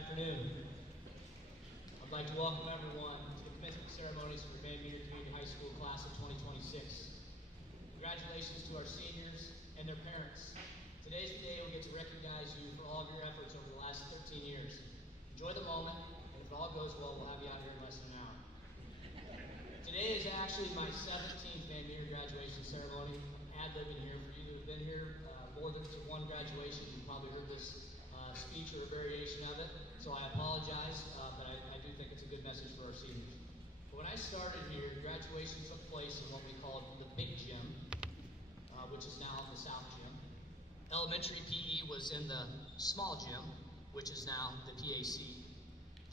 afternoon. I'd like to welcome everyone to the commencement ceremonies for Van Meter Community High School class of 2026. Congratulations to our seniors and their parents. Today's the day we get to recognize you for all of your efforts over the last 13 years. Enjoy the moment, and if it all goes well, we'll have you out here in less than an hour. Today is actually my 17th Van Meter graduation ceremony. I'm ad-libbing here. For you that have been here more than one graduation, you've probably heard this speech or a variation of it, so I apologize, but I do think it's a good message for our seniors. But when I started here, graduation took place in what we called the Big Gym, which is now the South Gym. Elementary PE was in the Small Gym, which is now the PAC.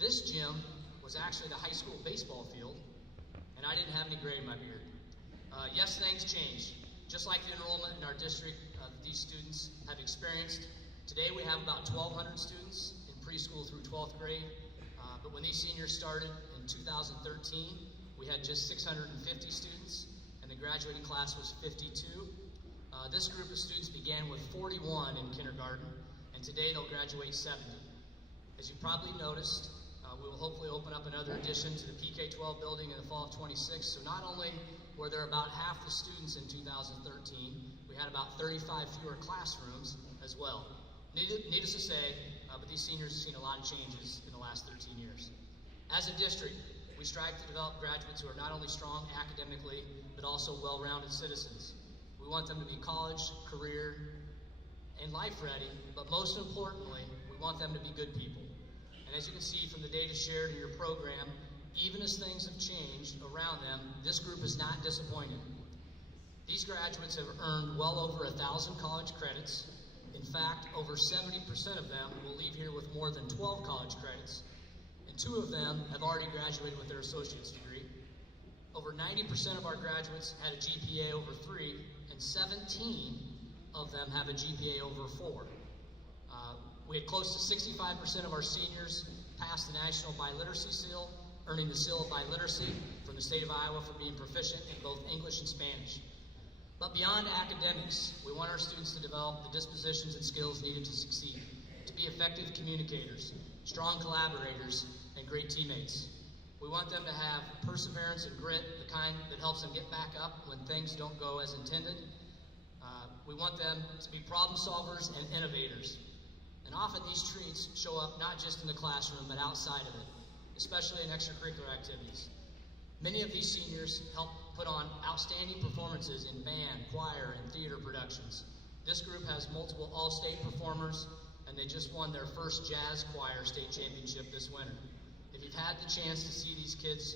This gym was actually the high school baseball field, and I didn't have any gray in my beard. Yes, things changed. Just like the enrollment in our district that these students have experienced, today we have about 1,200 students in preschool through 12th grade, but when these seniors started in 2013, we had just 650 students, and the graduating class was 52. This group of students began with 41 in kindergarten, and today they'll graduate 70. As you probably noticed, we will hopefully open up another addition to the PK-12 building in the fall of 26. So not only were there about half the students in 2013, we had about 35 fewer classrooms as well. Needless to say, but these seniors have seen a lot of changes in the last 13 years. As a district, we strive to develop graduates who are not only strong academically, but also well-rounded citizens. We want them to be college, career, and life ready, but most importantly, we want them to be good people. And as you can see from the data shared in your program, even as things have changed around them, this group is not disappointed. These graduates have earned well over 1,000 college credits. In fact, over 70% of them will leave here with more than 12 college credits, and 2 of them have already graduated with their associate's degree. Over 90% of our graduates had a GPA over 3, and 17 of them have a GPA over 4. We had close to 65% of our seniors pass the National Biliteracy Seal, earning the Seal of Biliteracy from the state of Iowa for being proficient in both English and Spanish. But beyond academics, we want our students to develop the dispositions and skills needed to succeed, to be effective communicators, strong collaborators, and great teammates. We want them to have perseverance and grit, the kind that helps them get back up when things don't go as intended. We want them to be problem solvers and innovators. And often these traits show up not just in the classroom, but outside of it, especially in extracurricular activities. Many of these seniors help put on outstanding performances in band, choir, and theater productions. This group has multiple all-state performers, and they just won their first jazz choir state championship this winter. If you've had the chance to see these kids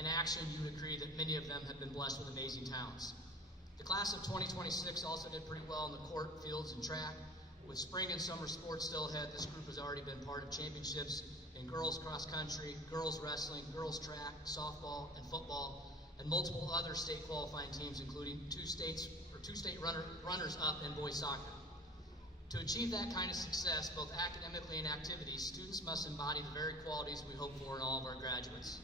in action, you would agree that many of them have been blessed with amazing talents. The class of 2026 also did pretty well in the court, fields, and track. With spring and summer sports still ahead, this group has already been part of championships in girls cross country, girls wrestling, girls track, softball, and football, and multiple other state qualifying teams, including two state runners up in boys soccer. To achieve that kind of success, both academically and activities, students must embody the very qualities we hope for in all of our graduates.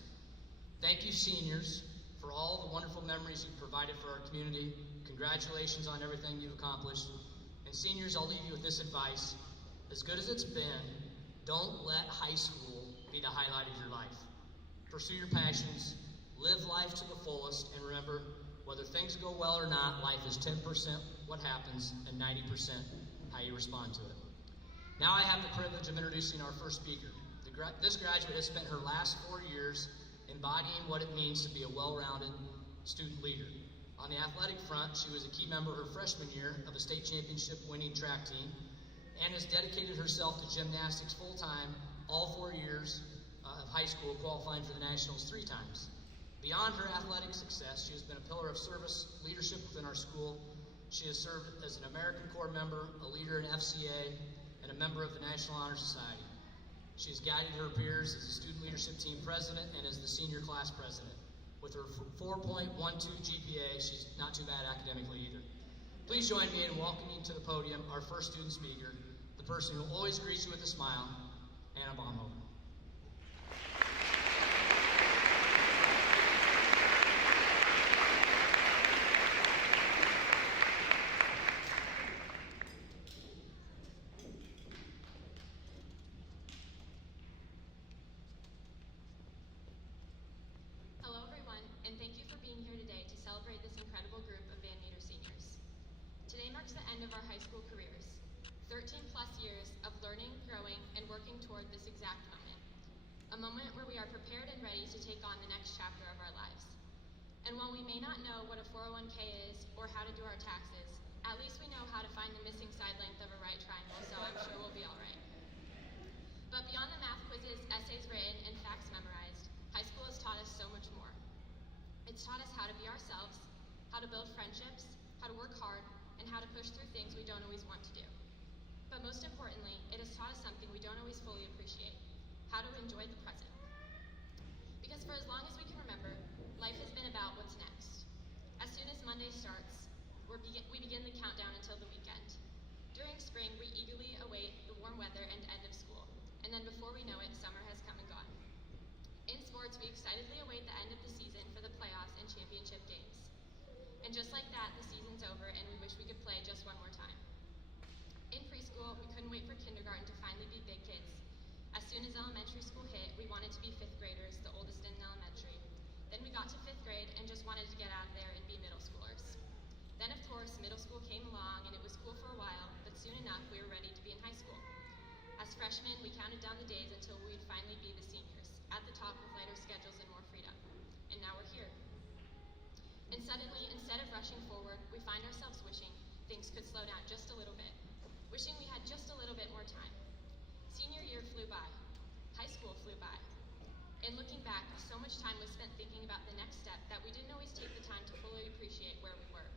Thank you, seniors, for all the wonderful memories you've provided for our community. Congratulations on everything you've accomplished. And seniors, I'll leave you with this advice. As good as it's been, don't let high school be the highlight of your life. Pursue your passions, live life to the fullest, and remember, whether things go well or not, life is 10% what happens and 90% how you respond to it. Now I have the privilege of introducing our first speaker. This graduate has spent her last 4 years embodying what it means to be a well-rounded student leader. On the athletic front, she was a key member her freshman year of a state championship winning track team and has dedicated herself to gymnastics full-time all 4 years of high school, qualifying for the Nationals 3 times. Beyond her athletic success, she has been a pillar of service leadership within our school. She has served as an American Corps member, a leader in FCA, and a member of the National Honor Society. She has guided her peers as a student leadership team president and as the senior class president. With her 4.12 GPA, she's not too bad academically either. Please join me in welcoming to the podium our first student speaker, the person who always greets you with a smile, Anna Baumhofer. And while we may not know what a 401k is or how to do our taxes, at least we know how to find the missing side length of a right triangle, so I'm sure we'll be all right. But beyond the math quizzes, essays written, and facts memorized, high school has taught us so much more. It's taught us how to be ourselves, how to build friendships, how to work hard, and how to push through things we don't always want to do. But most importantly, it has taught us something we don't always fully appreciate: how to enjoy the present. Because for as long as we can remember, life has been about what's next. As soon as Monday starts, we begin the countdown until the weekend. During spring, we eagerly await the warm weather and end of school, and then before we know it, summer has come and gone. In sports, we excitedly await the end of the season for the playoffs and championship games. And just like that, the season's over and we wish we could play just one more time. In preschool, we couldn't wait for kindergarten to finally be big kids. As soon as elementary school hit, we wanted to be fifth graders, the oldest in elementary. Then we got to fifth grade and just wanted to get out of there and be middle schoolers. Then, of course, middle school came along and it was cool for a while, but soon enough we were ready to be in high school. As freshmen, we counted down the days until we'd finally be the seniors, at the top with lighter schedules and more freedom. And now we're here. And suddenly, instead of rushing forward, we find ourselves wishing things could slow down just a little bit, wishing we had just a little bit more time. Senior year flew by. High school flew by. And looking back, so much time was spent thinking about the next step that we didn't always take the time to fully appreciate where we were.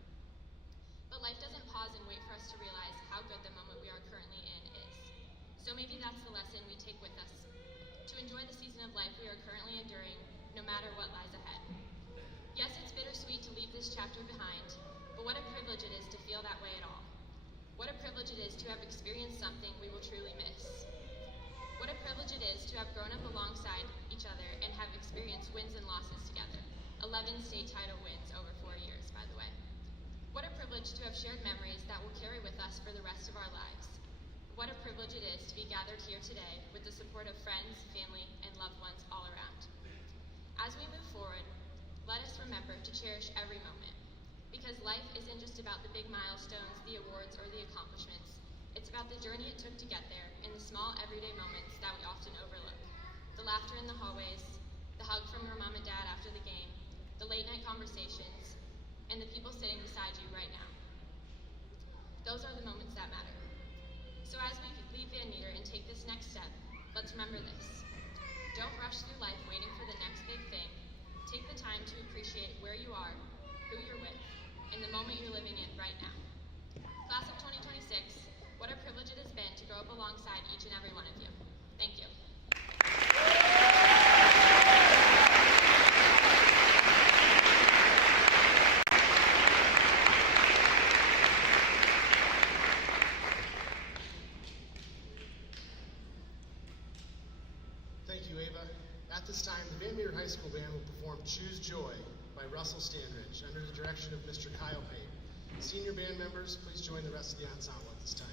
But life doesn't pause and wait for us to realize how good the moment we are currently in is. So maybe that's the lesson we take with us: to enjoy the season of life we are currently enduring, no matter what lies ahead. Yes, it's bittersweet to leave this chapter behind, but what a privilege it is to feel that way at all. What a privilege it is to have experienced something we will truly miss. What a privilege it is to have grown up alongside each other and have experienced wins and losses together. 11 state title wins over 4 years, by the way. What a privilege to have shared memories that will carry with us for the rest of our lives. What a privilege it is to be gathered here today with the support of friends, family, and loved ones all around. As we move forward, let us remember to cherish every moment, because life isn't just about the big milestones, the awards, or the accomplishments. It's about the journey it took to get there and the small everyday moments that we often overlook. The laughter in the hallways, the hug from your mom and dad after the game, the late night conversations, and the people sitting beside you right now. Those are the moments that matter. So as we leave Van Meter and take this next step, let's remember this: don't rush through life waiting for the next big thing. Take the time to appreciate where you are, who you're with, and the moment you're living in right now. Class of 2026, what a privilege it has been to grow up alongside each and every one of you. Thank you. Thank you, Ava. At this time, the Van Meter High School Band will perform Choose Joy by Russell Standridge under the direction of Mr. Kyle Pate. Senior band members, please join the rest of the ensemble at this time.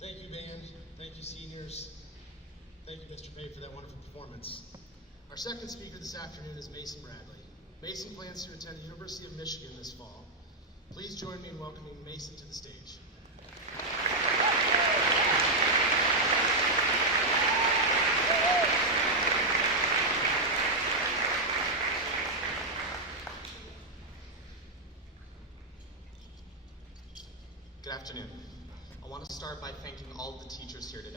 Thank you, band. Thank you, seniors. Thank you, Mr. Pate, for that wonderful performance. Our second speaker this afternoon is Mason Bradley. Mason plans to attend the University of Michigan this fall. Please join me in welcoming Mason to the stage. Good afternoon. I want to start by thanking all of the teachers here today.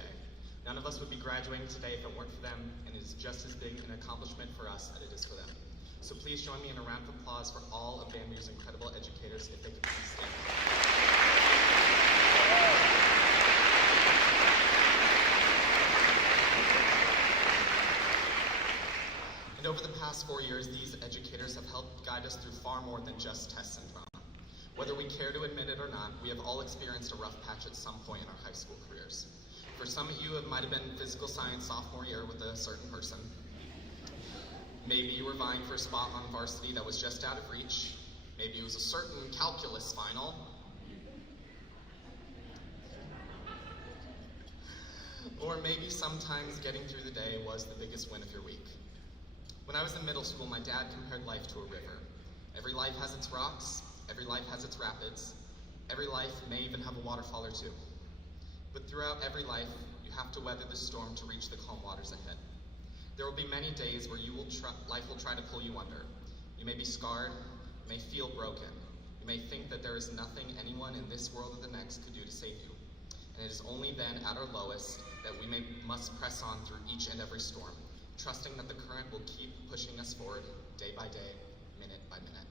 None of us would be graduating today if it weren't for them, and it is just as big an accomplishment for us as it is for them. So please join me in a round of applause for all of VanMeer's incredible educators if they could please stand. And over the past 4 years, these educators have helped guide us through far more than just tests and drama. Whether we care to admit it or not, we have all experienced a rough patch at some point in our high school careers. For some of you, it might have been physical science sophomore year with a certain person. Maybe you were vying for a spot on varsity that was just out of reach. Maybe it was a certain calculus final. Or maybe sometimes getting through the day was the biggest win of your week. When I was in middle school, my dad compared life to a river. Every life has its rocks, every life has its rapids, every life may even have a waterfall or two. But throughout every life, you have to weather the storm to reach the calm waters ahead. There will be many days where life will try to pull you under. You may be scarred, you may feel broken, you may think that there is nothing anyone in this world or the next could do to save you. And it is only then, at our lowest, that we must press on through each and every storm, trusting that the current will keep pushing us forward day by day, minute by minute.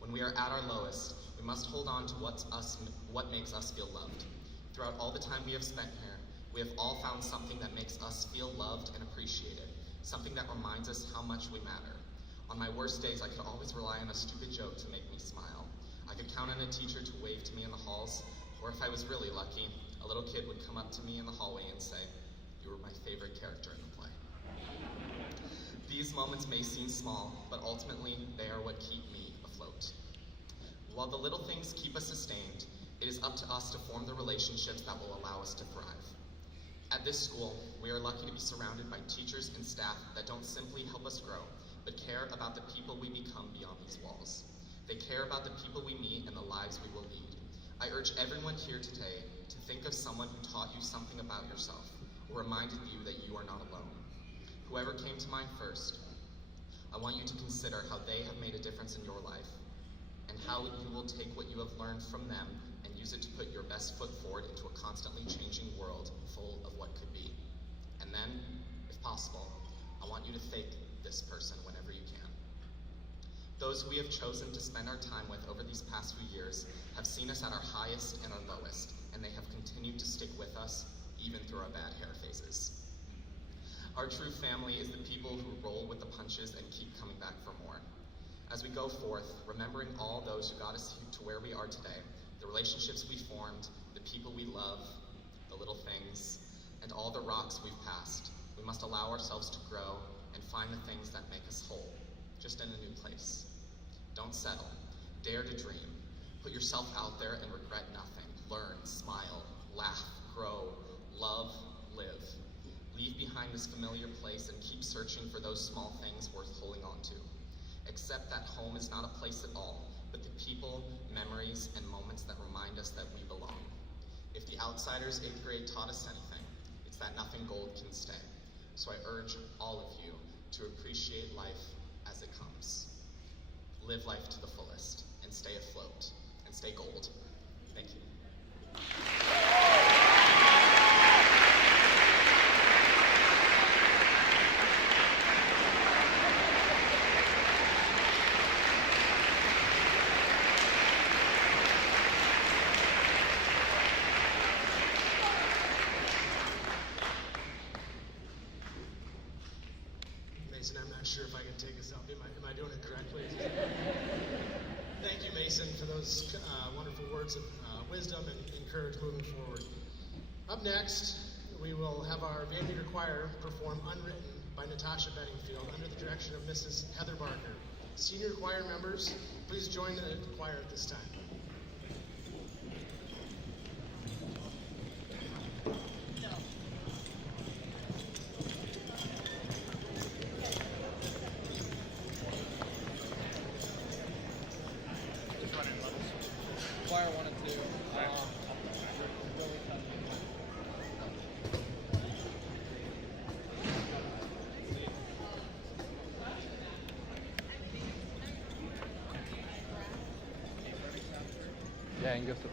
When we are at our lowest, we must hold on to what makes us feel loved. Throughout all the time we have spent here, we have all found something that makes us feel loved and appreciated, something that reminds us how much we matter. On my worst days, I could always rely on a stupid joke to make me smile. I could count on a teacher to wave to me in the halls, or if I was really lucky, a little kid would come up to me in the hallway and say, "You were my favorite character in the play." These moments may seem small, but ultimately they are what keep me afloat. While the little things keep us sustained, it is up to us to form the relationships that will allow us to thrive. At this school, we are lucky to be surrounded by teachers and staff that don't simply help us grow, but care about the people we become beyond these walls. They care about the people we meet and the lives we will lead. I urge everyone here today to think of someone who taught you something about yourself, or reminded you that you are not alone. Whoever came to mind first, I want you to consider how they have made a difference in your life, and how you will take what you have learned from them and use it to put your best foot forward into a constantly changing world full of what could be. And then, if possible, I want you to thank this person whenever you can. Those we have chosen to spend our time with over these past few years have seen us at our highest and our lowest, and they have continued to stick with us even through our bad hair phases. Our true family is the people who roll with the punches and keep coming back for more. As we go forth, remembering all those who got us to where we are today, the relationships we formed, the people we love, the little things, and all the rocks we've passed, we must allow ourselves to grow and find the things that make us whole, just in a new place. Don't settle. Dare to dream. Put yourself out there and regret nothing. Learn, smile, laugh, grow, love, live. Leave behind this familiar place and keep searching for those small things worth holding on to. Accept that home is not a place at all, but the people, memories, and moments that remind us that we belong. If the outsiders 8th grade taught us anything, it's that nothing gold can stay. So I urge all of you to appreciate life as it comes. Live life to the fullest, and stay afloat, and stay gold. Thank you. Mason, I'm not sure if I can take us up. Am I doing it correctly? Thank you, Mason, for those wonderful words of wisdom and encourage moving forward. Up next, we will have our Van Meter Choir perform Unwritten by Natasha Bedingfield under the direction of Mrs. Heather Barker. Senior choir members, please join the choir at this time. Choir 1 and 2. Yeah, and go to the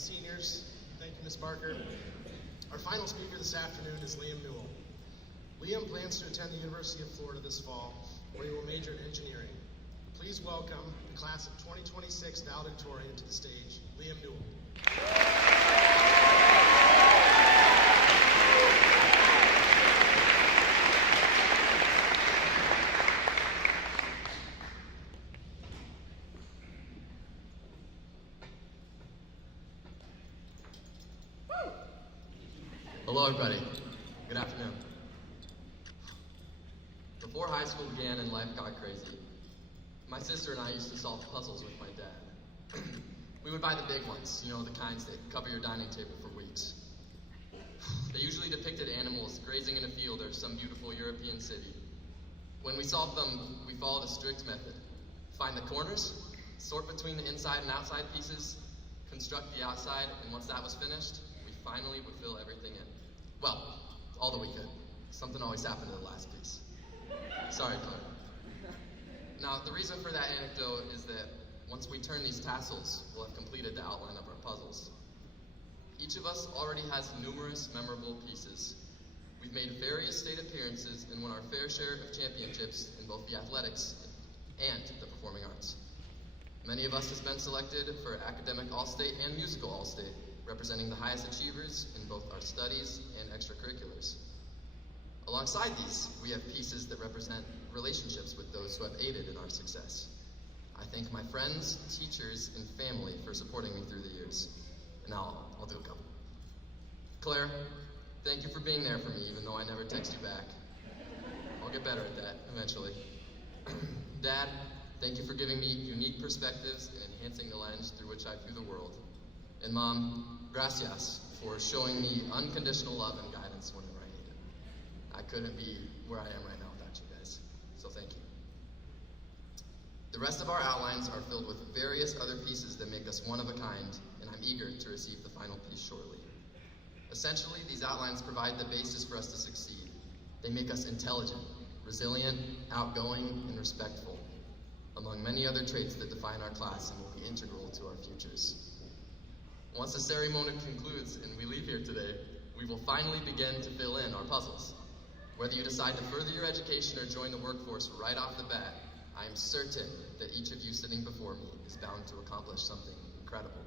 Seniors, thank you, Ms. Barker. Our final speaker this afternoon is Liam Newell. Liam plans to attend the University of Florida this fall, where he will major in engineering. Please welcome the class of 2026 valedictorian to the stage, Liam Newell. Hello, everybody. Good afternoon. Before high school began and life got crazy, my sister and I used to solve puzzles with my dad. We would buy the big ones, you know, the kinds that cover your dining table for weeks. They usually depicted animals grazing in a field or some beautiful European city. When we solved them, we followed a strict method. Find the corners, sort between the inside and outside pieces, construct the outside, and once that was finished, we finally would fill everything in. Well, all that we could. Something always happened to the last piece. Sorry, Claire. Now, the reason for that anecdote is that once we turn these tassels, we'll have completed the outline of our puzzles. Each of us already has numerous memorable pieces. We've made various state appearances and won our fair share of championships in both the athletics and the performing arts. Many of us have been selected for academic All-State and musical All-State, representing the highest achievers in both our studies and extracurriculars. Alongside these, we have pieces that represent relationships with those who have aided in our success. I thank my friends, teachers, and family for supporting me through the years. And now I'll do a couple. Claire, thank you for being there for me, even though I never text you back. I'll get better at that eventually. Dad, thank you for giving me unique perspectives and enhancing the lens through which I view the world. And Mom, gracias for showing me unconditional love and guidance whenever I need it. I couldn't be where I am right now without you guys, so thank you. The rest of our outlines are filled with various other pieces that make us one of a kind, and I'm eager to receive the final piece shortly. Essentially, these outlines provide the basis for us to succeed. They make us intelligent, resilient, outgoing, and respectful, among many other traits that define our class and will be integral to our futures. Once the ceremony concludes and we leave here today, we will finally begin to fill in our puzzles. Whether you decide to further your education or join the workforce right off the bat, I am certain that each of you sitting before me is bound to accomplish something incredible.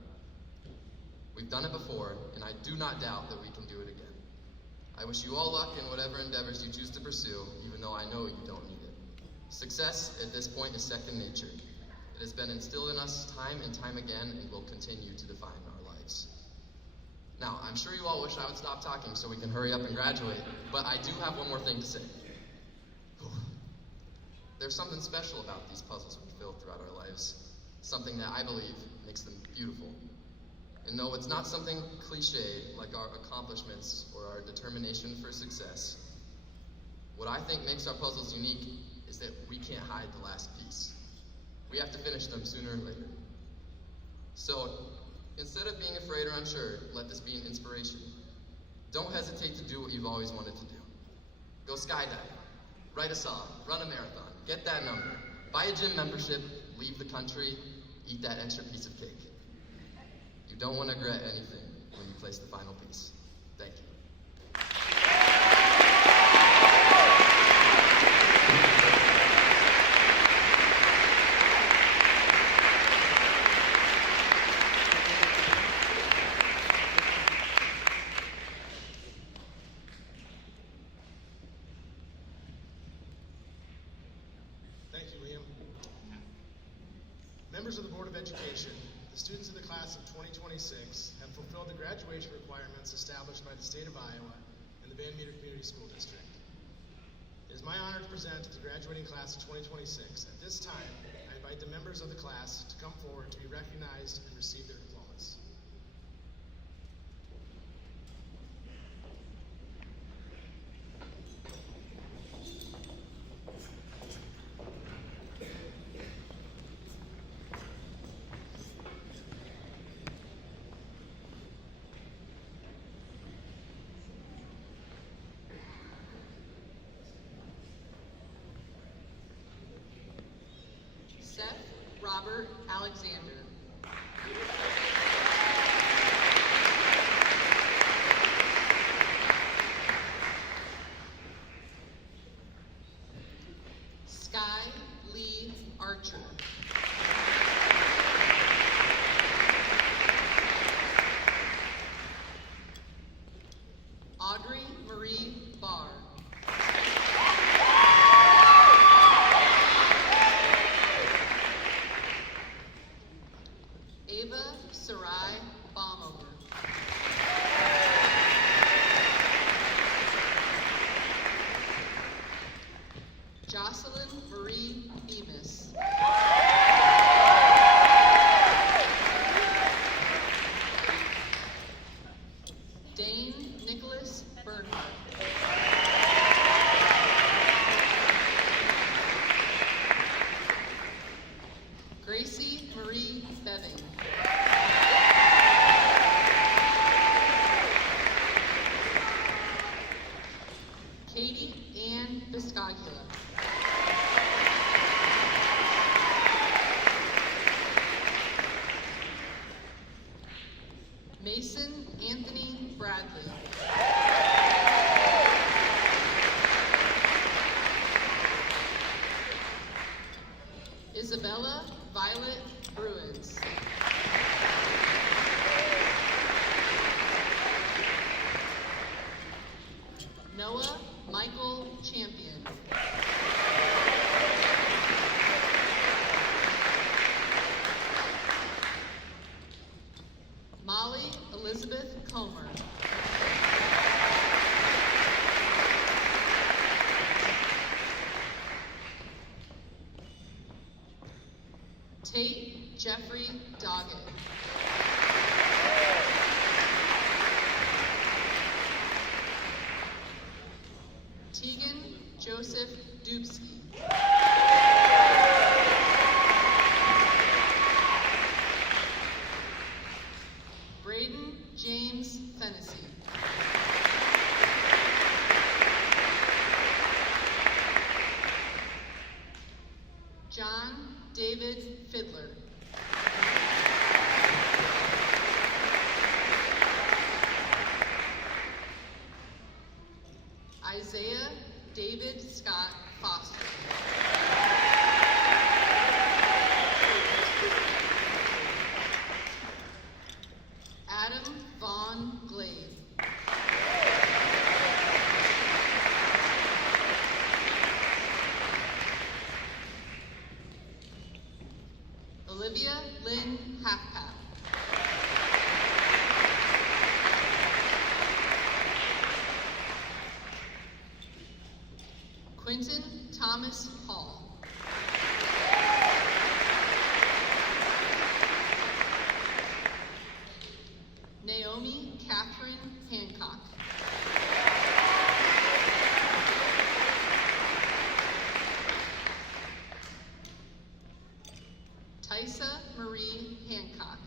We've done it before, and I do not doubt that we can do it again. I wish you all luck in whatever endeavors you choose to pursue, even though I know you don't need it. Success at this point is second nature. It has been instilled in us time and time again and will continue to define our lives. Now, I'm sure you all wish I would stop talking so we can hurry up and graduate, but I do have one more thing to say. There's something special about these puzzles we fill throughout our lives, something that I believe makes them beautiful. And no, it's not something cliche like our accomplishments or our determination for success. What I think makes our puzzles unique is that we can't hide the last piece. We have to finish them sooner or later. So, instead of being afraid or unsure, let this be an inspiration. Don't hesitate to do what you've always wanted to do. Go skydiving, write a song, run a marathon, get that number, buy a gym membership, leave the country, eat that extra piece of cake. You don't want to regret anything when you place the final piece. Thank you. Thank you, Liam. Members of the Board of Education, the students of the class of 2026 have fulfilled the graduation requirements established by the state of Iowa and the Van Meter Community School District. It is my honor to present the graduating class of 2026. At this time, I invite the members of the class to come forward to be recognized and receive their diplomas. Seth Robert Alexander. Lee Archer. Audrey Marie Barr. Ava Sarai Baumover. Jocelyn Marie Bemis. Dane Nicholas Bernhardt. Gracie Marie Beving. Katie Ann Biscaglia. Mason Anthony Bradley. Isabella Violet Bruins. Noah Michael Champion. Molly Elizabeth Comer. Tate Jeffrey Doggett. Tegan Joseph Dubsky. Braden James Fennessy. John David Fiddler. Isaiah David Scott Foster. Adam Vaughn Glade. Olivia Lynn Halfpath. Quentin Thomas Hall. Naomi Catherine Hancock. Tysa Marie Hancock.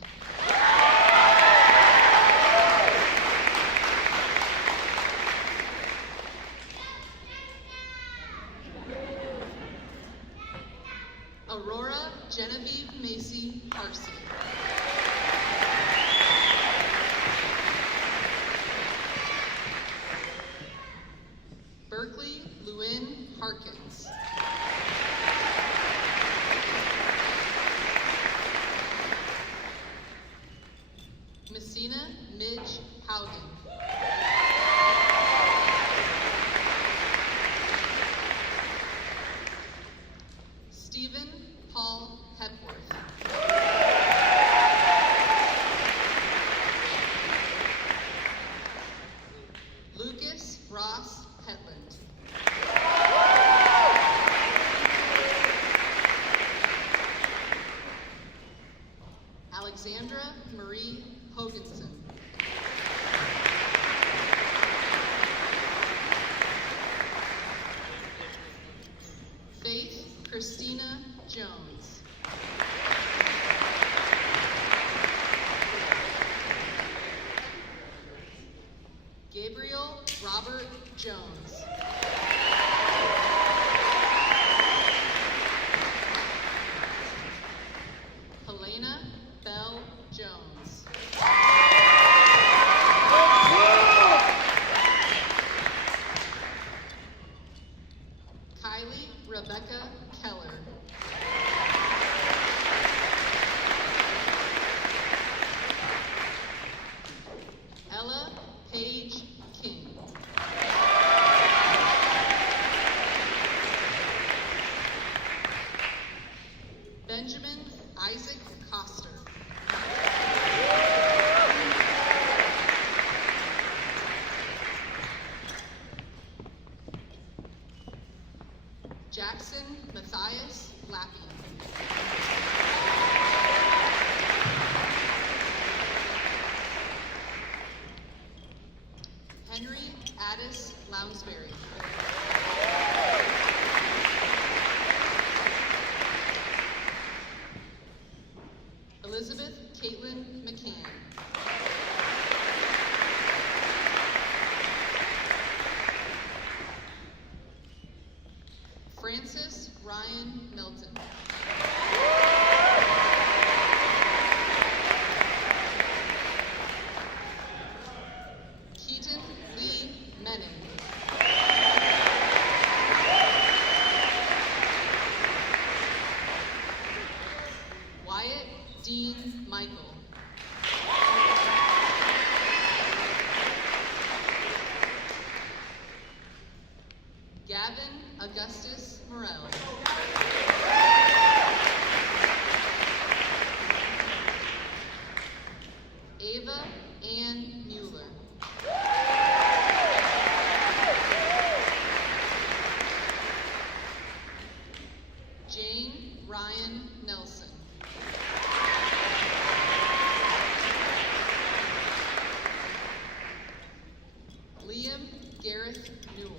Aurora Genevieve Macy Parsi. Berkeley Lewin Harkins. Messina Midge Howden. Stephen Paul Hepworth. Lucas Ross Hetland. Alexandra Marie Hoganson. Faith Christina Jones. Gabriel Robert Jones. Helena Bell Jones. Kylie Rebecca Keller. Benjamin Isaac Coster. Jackson Matthias Lappy. Henry Addis Lounsbury. Elizabeth Caitlin McCann. Francis Ryan Milton. Keaton Lee Menon. Wyatt Dean Michael. Gavin Augustus Morel. Ava Ann Mueller. Jane Ryan Nelson. Liam Gareth Newell.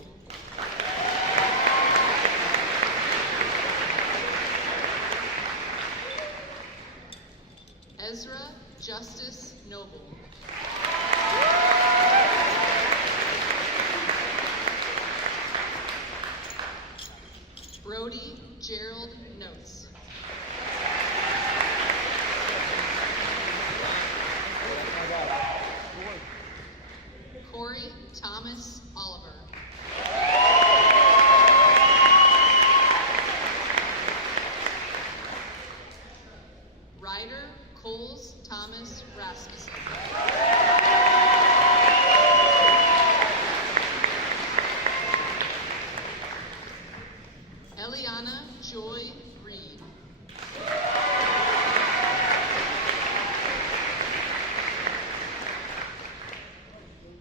Ezra Justice Noble. Brody Gerald Notes. Corey Thomas Oliver. Ryder Coles Thomas Rasmussen. Eliana Joy Reed.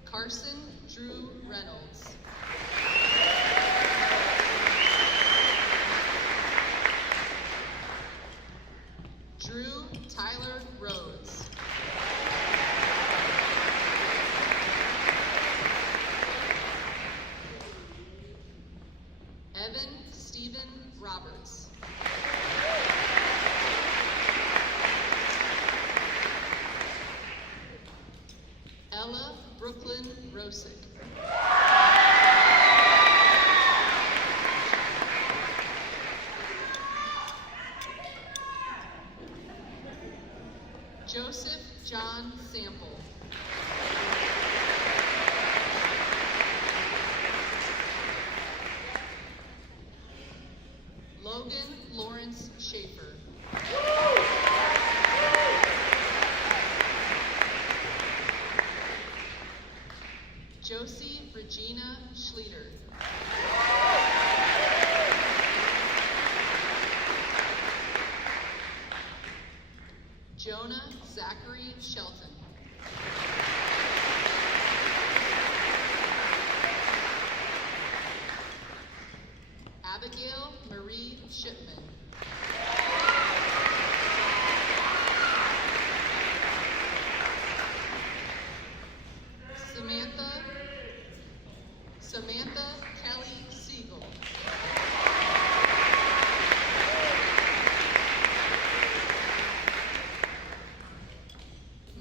Carson Drew Reynolds. Drew Tyler Rhodes. Evan Stephen Roberts. Ella Brooklyn Rosick. Joseph John Sample. Logan Lawrence Schaefer. Josie Regina Schleter. Jonah Zachary Shelton. Abigail Marie Shipman. Samantha Kelly Siegel.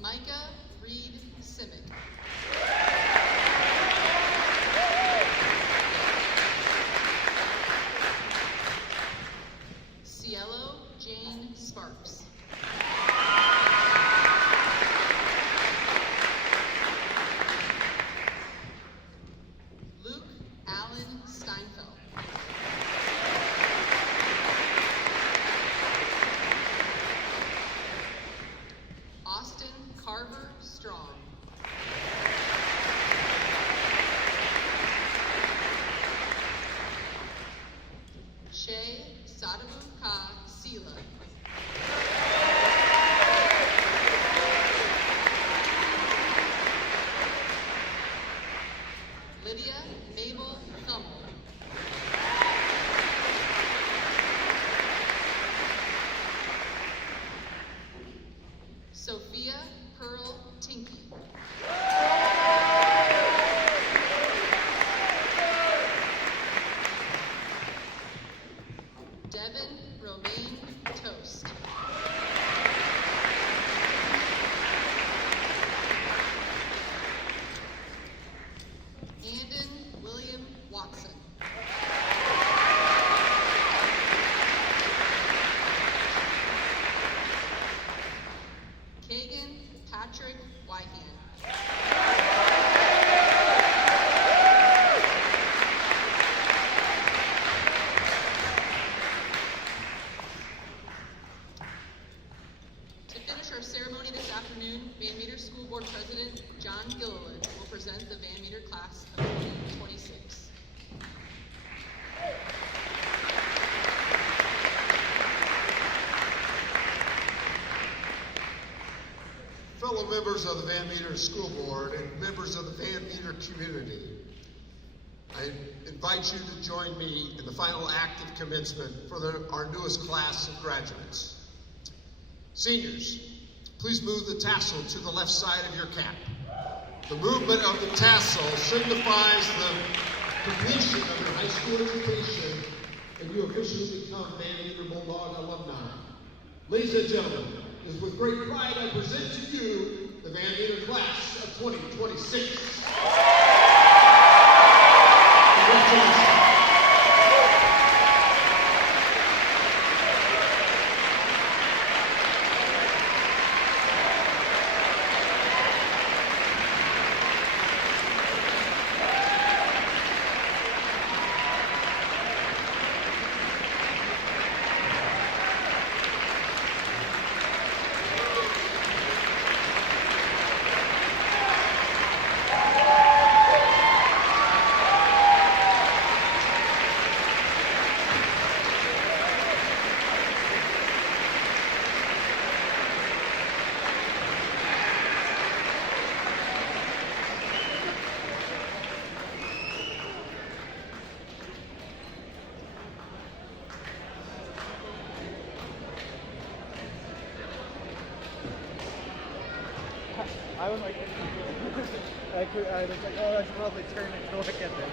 Micah Reed Simic. Cielo Jane Sparks. Luke Allen Steinfeld. Austin Carver Strong. Shay Sadamu Ka Sila. Romaine Toast. Andon William Watson. Kagan Patrick Wyhan. To finish our ceremony this afternoon, Van Meter School Board President John Gilliland will present the Van Meter class of 2026. Fellow members of the Van Meter School Board and members of the Van Meter community, I invite you to join me in the final act of commencement for our newest class of graduates. Seniors, please move the tassel to the left side of your cap. The movement of the tassel signifies the completion of your high school education and you officially become Van Meter Bulldog alumni. Ladies and gentlemen, it is with great pride I present to you the Van Meter class of 2026. Congratulations. I was like, I was like, oh, I should probably turn and look at this.